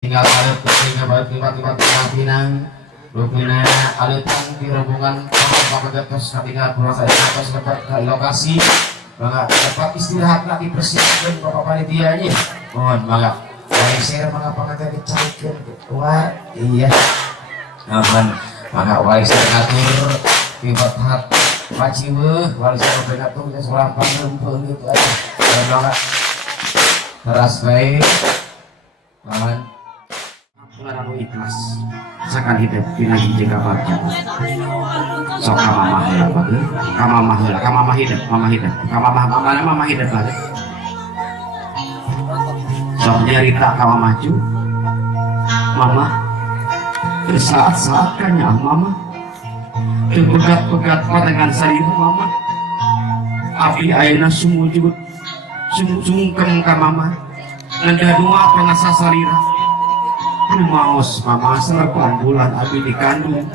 tinggal ada tiba tiba pinang rupina alitan di rombongan pagatos ketika proses atas dapat ke lokasi maka dapat istirahat lagi persiapkan bapak panitianya mohon maka waiser maka pengantin dicarikan wah iya aman maka waiser ngatur tiba tahap paciwe waiser ngatur ya selampang rempeng gitu aja dan maka teras baik aman aku ikhlas sakan hidup pinagi jaga baca sok kamamah kamamah hidup kamamah hidup lagi sok nyarita kamamah maju mama saat kanya mama pegat patengan saya mama api ayeuna sumujud sungkem ka mama nanda dua pengasa salira maos mama selepan bulan abi dikandung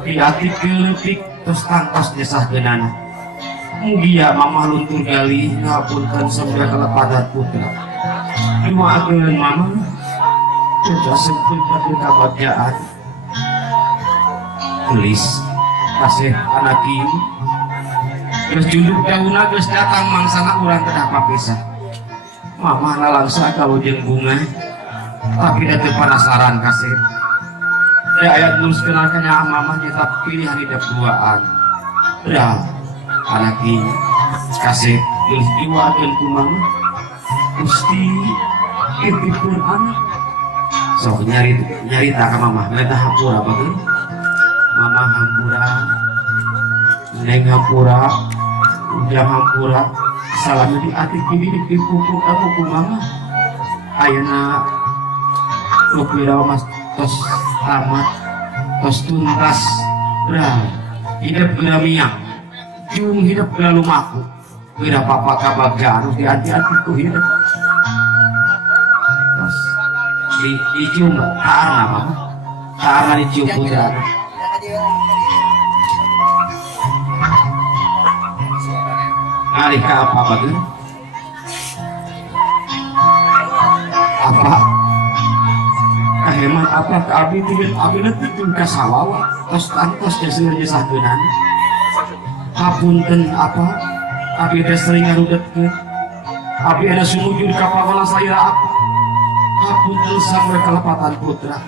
di hati keletik terus tangkos desah genana mugia mama luntur gali ngapunten sambil kelepadat putra doakeun mama coba sempit pada kebahagiaan tulis kasih anak ini terus junduk dauna terus datang mangsana urang kedah papisah mama lalangsa kalau jeung bunga tapi dia penasaran kasih ya ayat nulis kenalkannya mama kita pilihan hidup duaan ya anak ini kasih tulis diwakan ku mama gusti itipun anak sok nyarita ke mama ngeta hampura bagus mama hampura neng hampura ujang hampura salamnya di hati kini di pupuk kamu ku mama ayana Rupira mas tos tamat tos tuntas beral hidup gila miang jung hidup gila lumaku gila papa kabaga harus dianti-antiku hidup tos dicium taarna mama taarna dicium putra nalika apa bagus apa hemat apa ke abi tinggal abi nanti tinggal sawawa tos tangkos jasir jasahkenan hapunten apa abi teh sering ngarudet ke abi ada sumujud kapal saya apa hapunten sampai kelepatan putra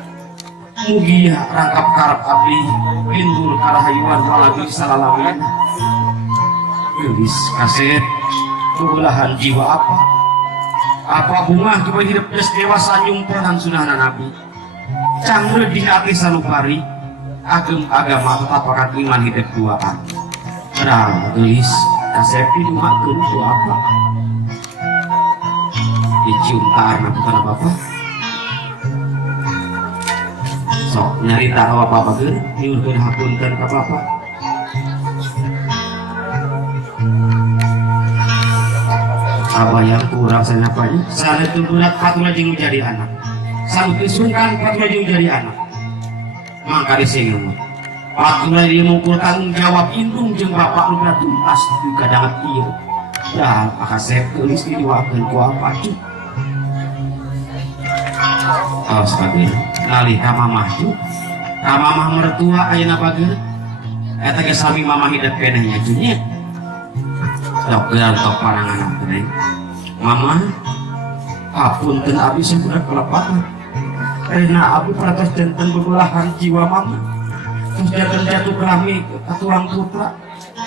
mugia rangkap karap abi pindur karahayuan walabi salalamin gelis kaset kebelahan jiwa apa bunga coba hidup des dewasa nyumperan sunahan nabi canggul di hati salupari agama tetap akan iman hidup duaan nah gelis kasepi dumakeun ku apa dicium taarna bukan apa-apa sok nyarita apa-apa geun nyuhkeun hapunten ka bapa apa yang kurang saya apanya salah tuntunat patula jeung menjadi anak salut disungkan patula jeung jadi anak maka disinggung patula dia mukul tanggung jawab indung jeung bapak lu tuntas di kadangan ieu dah maka saya tulis diwakeun ku apa cu awas kabeh nalih ka mamah cu ka mamah mertua ayeuna bageut eta ge sami mamah hidup kenehnya cu nya sok gelar tok parangan teh mama apunten abi sampun kelepatan karena abi peratos janten bebelahan jiwa mama terus janten jatuh kerami ke tuang putra